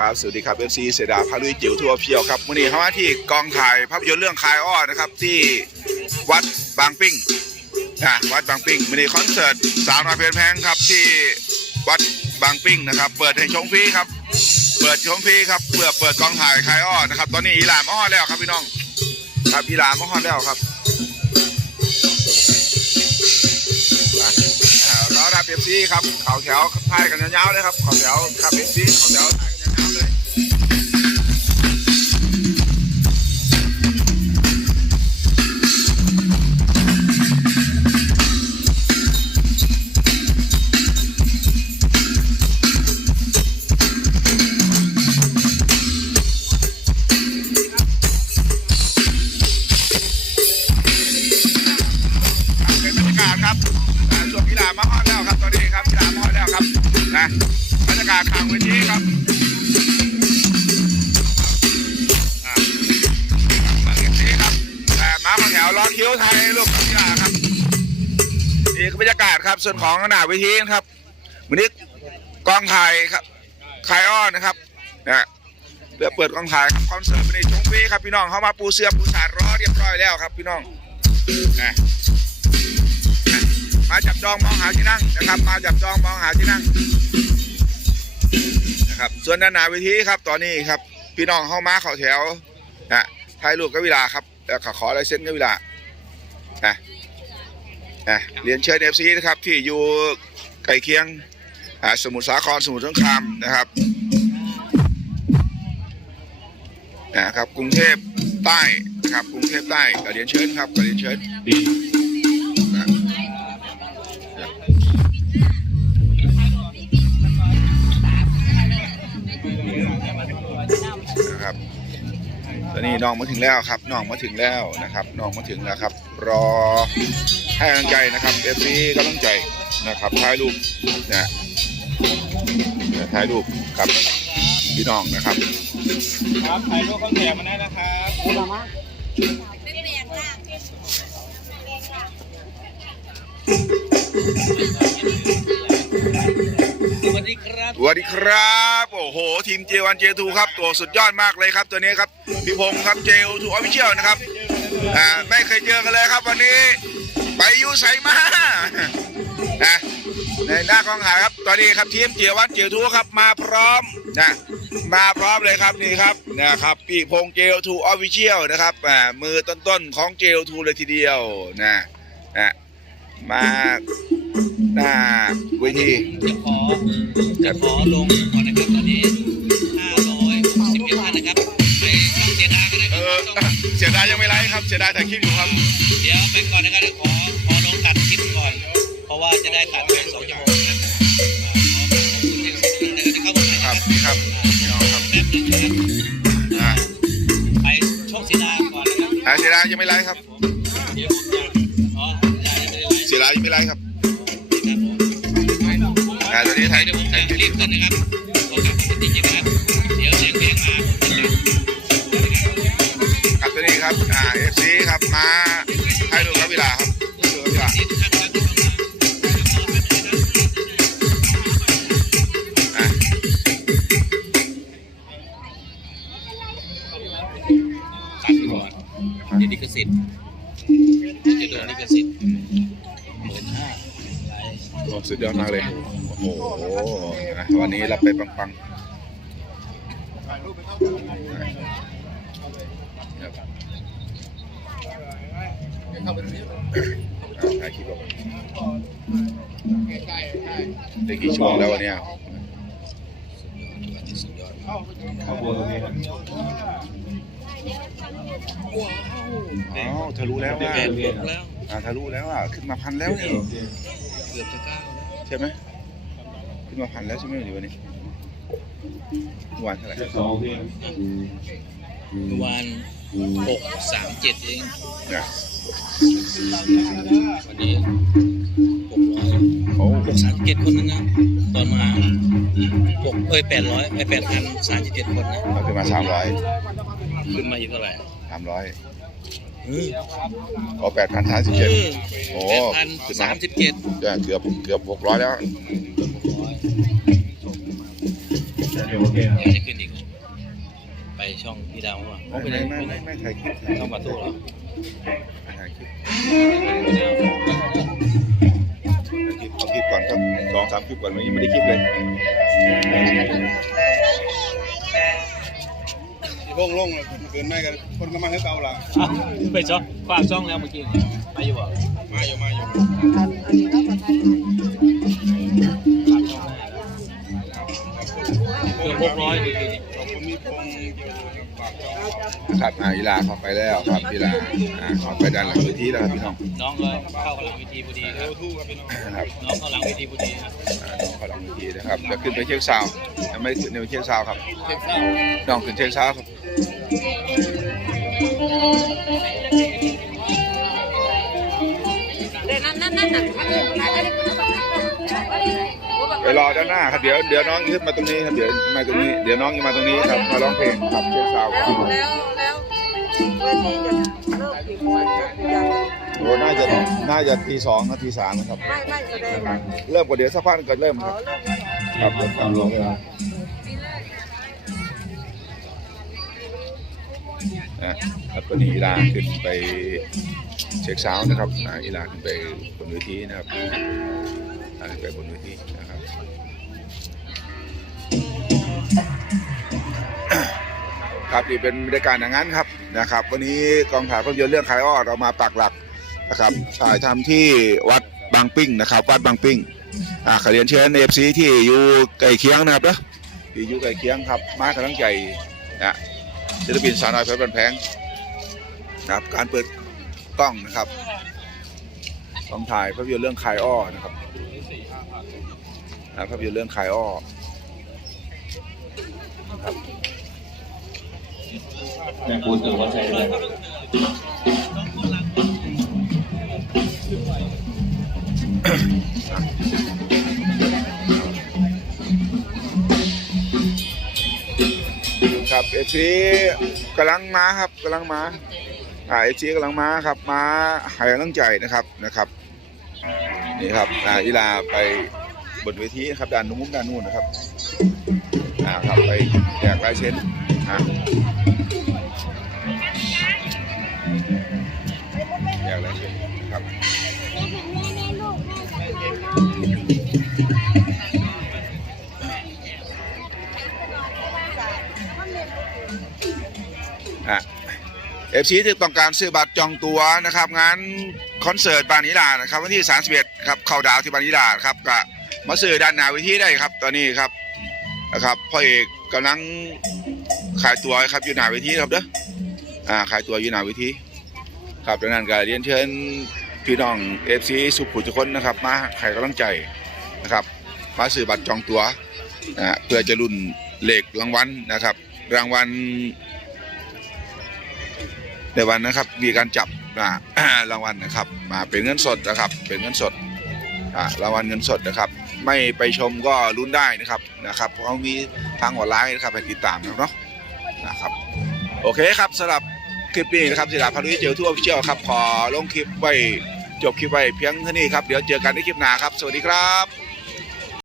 ครับสวัสดีครับ FC เสดาพาลุยจิ๋วทั่วเพียวครับวันนี้เข้ามาที่กองถ่ายภาพยนตร์เรื่องคายอ้อนะครับที่วัดบางปิ้งนะวัดบางปิ้งวันนี้คอนเสิร์ตสาวน้อยเพลินแพงครับที่วัดบางปิ้งนะครับ เปิดให้ชมฟรีครับ เปิดชมฟรีครับเพื่อเปิดกองถ่ายคายอ้อนะครับ ตอนนี้อีหลามอ้อแล้วครับพี่น้อง ครับอีหลามอ้อแล้วครับอะอ่าแล้วรับเอฟซีครับเขาแถวถ่ายกันยาวๆเลยครับเขาแถวครับเอฟซีเขาแถว อคิวไทยลูกกีฬาครับนี่คือบรรยากาศครับ ส่วนของหน้าเวทีนะครับวันนี้กองถ่ายครับคายอ้อนนะครับนะเพื่อเปิดกองถ่ายคอนเสิร์ตวันนี้ชงฟีครับพี่น้องเข้ามาปูเสื้อปูสาดรอเรียบร้อยแล้วครับ พี่น้องนะมาจับจองมองหาที่นั่งนะครับ มาจับจองมองหาที่นั่งนะครับส่วนด้านหน้าเวทีครับตอนนี้ครับ พี่น้องเข้ามาเข้าแถวนะถ่ายรูปกับเวลาครับ แล้วก็ขอลายเส้นกับเวลานะนะเรียนเชิญเอฟซีนะครับ ที่อยู่ใกล้เคียงสมุทรสาครสมุทรสงครามนะครับนะครับกรุงเทพใต้นะครับกรุงเทพใต้ก็เรียนเชิญครับก็เรียนเชิญ อนนี้น้องมาถึงแล้วครับน้องมาถึงแล้วนะครับน้องมาถึงแล้วครับ รอให้กำลังใจนะครับเอฟซีกำลังใจนะครับถ่ายรูปนะถ่ายรูปกับพี่น้องนะครับครับถ่ายรูปข้างแถวมาได้นะครับสวัสดีครับ สวัสดีครับ โอ้โห ทีม J1 J2 ครับ ตัวสุดยอดมากเลยครับ ตัวนี้ครับ พี่พงศ์ครับ J2 Official นะครับอ่าไม่เคยเจอกันเลยครับวันนี้ ไปยูใสมานะในหน้ากองถ่ายครับ ตอนนี้ครับทีม J1 J2 ครับมาพร้อมนะมาพร้อมเลยครับนี่ครับนะครับพี่พงศ์ J2 Official นะครับอ่ามือต้นๆของ J2 เลยทีเดียวนะนะมาหน้าเวทีจะขอจะขอลงก่อนนะครับตอนนี้ เอรับอเสียดายยังไม่ไลฟ์ครับเสียดายถ่ายคลิปอยู่ครับ เดี๋ยวไปก่อนนะครับเดี๋ยวขอขอลงตัดคลิปก่อน เพราะว่าจะได้ตัดไปสองชั่วโมงนะครับอ่าขอขอบคุณที่เข้ามาครับนะครับนี่ครับพี่น้องครับแป๊บหนึงนะครับอ่าไปช่องเจดาก่อนนะครับอ่าเสียดายยังไม่ไลฟ์ครับ เอฟซีครับมาให้ดูครับเวลาครับดูครับเวลาที่ทุกท่านครับที่เข้ามาอ่าตัดไปก่อนเดี๋ยวลิขสิทธิ์จะโดนลิขสิทธิ์หมื่นห้าไลฟ์โอ้สุดยอดมากเลย โอ้โหอะวันนี้รับไปปังๆ ครับอ่าถ่ายคลิปออกมาได้กี่ช่วงแล้ววันเนี้ยสุดยอดอ้าวทะลุแล้วว่าแปดเดือนแล้วอ่าทะลุแล้วอะขึ้นมาพันแล้วนี่เกือบจะเก้าแล้วใช่ไหมขึ้นมาพันแล้วใช่ไหมวันนี้เมื่อวานเท่าไหร่เมื่อวาน หกสามเจ็ดเองเนี่ยวันนี้หกร้อยโอ้หกสามเจ็ดคนนึงนะตอนมาหกเอ้ยแปดร้อยไอ้แปดพันสามสิบเจ็ดคนนะเราขึ้นมาสามร้อยขึ้นมาอีกเท่าไหร่สามร้อยเออโอ้แปดพันสามสิบเจ็ดโอ้แปดพันขึ้นสามามสิบเจ็ดเกือบเกือบหกร้อยแล้วอยากจะขึ้นอีกีดาวว่าไปไหนไม่ไม่ไม่ถ่ายคลิปเข้ามาตู้เหรอถ่ายคลิปเอาคลิปก่อนครับสองสามคลิปก่อนวันนี้ไม่ได้คลิปเลยที่พงลงเลยเกินไม่กันคนก็มาให้เก่าละไปช่องฝากช่องแล้วเมื่อกี้นี่ไปอยู่บ่มาอยู่มาอยู่อันอันนี้เราก็ทา ครับอ่าอีลาเข้าไปแล้วครับอีลาอ่าเข้าไปด้านหลังเวทีแล้วครับพี่น้องน้องเลยเข้าหลังเวทีพอดีคเอรับวทู่ครับพี่น้องนะครับน้องเข้าหลังเวทีพอดีครับอ่าน้องเข้าหลังเวทีนะครับจะขึ้นไปเช็คซาวด์ยังไม่ขึ้นในเช็คซาวด์ครับเช็คเศร้าน้องขึ้นเช็คซาวด์ครับเดี๋ยวนั่นนั่นนั่นน่ะอันนี้อันนี้ไปรอด้านหน้าครับเดี๋ยวเดี๋ยวน้องขึ้นมาตรงนี้ครับเดี๋ยวมาตรงนี้เดี๋ยวน้องจะมาตรงนี้ครับมาร้องเพลงครับเช็คซาวด์คแล้รับ วแล้วแล้วเวทีจะเลิกกี่โมงยังโอ้น่าจะน่าจะตีสองนาทีสามนะครับ ไม่ไม่แสดงเริ่มกว่าเดี๋ยวสักพักก็เริ่มอ๋คอรับเลิกแล้วครับเริ่มครับลงนะครับตอนนี้อีลาขึ้นไปเช็คซาวด์นะครับอ่าอีลาขึ้นไปบนเวทีนะครับอ่าขึ้นไปบนเวทีนะครับ ครับนี่เป็นบรรยากาศอย่างนั้นครับนะครับ วันนี้กองถ่ายภาพยนตร์เรื่องคายอ้อเรามาปักหลักนะครับถ่ายทำที่วัดบางปิ้งนะครับ วัดบางปิ้งอ่าขอเรียนเชิญเอฟซีที่อยู่ใกล้เคียงนะครับนะที่อยู่ใกล้เคียงครับมากำลังใจนะศิลปินสาวน้อยเพชรบันแพงนะครับการเปิดกล้องนะครับกองถ่ายภาพยนตร์เรื่องคายอ้อนะครับภาพยนตร์เรื่องคายอ้อ แม่พูถึงว่าใช่เลยครับเอฟซีกำลังมาครับกำลังมาอ่าเอฟซีกำลังมาครับมาให้กำลังใจนะครับนะครับนี่ครับอ่าอีลาไปบนเวทีครับด้านนู้นด้านนู้นนะครับอ่าครับไปแจกลายเซ็นอ่า ครับเอฟซีที่ต้องการซื้อบัตรจองตั๋วนะครับงานคอนเสิร์ตบานิลานะครับวันที่ 31ครับเข้าดาวที่บานิลาครับก็มาซื้อด้านหน้าเวทีได้ครับ ตอนนี้ครับนะครับพ่อเอกกำลังขายตั๋วครับอยู่หน้าเวทีครับเด้ออ่าขายตั๋วอยู่หน้าเวที ครับดังนั้นก็เรียนเชิญพี่น้องเอฟซีสุขุมทุกคนนะครับ มาให้กำลังใจนะครับมาซื้อบัตรจองตัวนะเพื่อจะรุ่นเหลขรางวัลนะครับ รางวัลในวันนะครับ มีการจับอ่ารางวัลนะครับ มาเป็นเงินสดนะครับ เป็นเงินสดรางวัลเงินสดนะครับ ไม่ไปชมก็ลุ้นได้นะครับนะครับเพราะเขามีทางออนไลน์นะครับให้ติดตามนะเนาะนะครับ โอเคครับสำหรับ คลิปนี้นะครับศิลาพารุเจอทั่วเชียครับขอลงคลิปไว้จบคลิปไว้เพียงเท่านี้ครับเดี๋ยวเจอกันในคลิปหน้าครับ สวัสดีครับ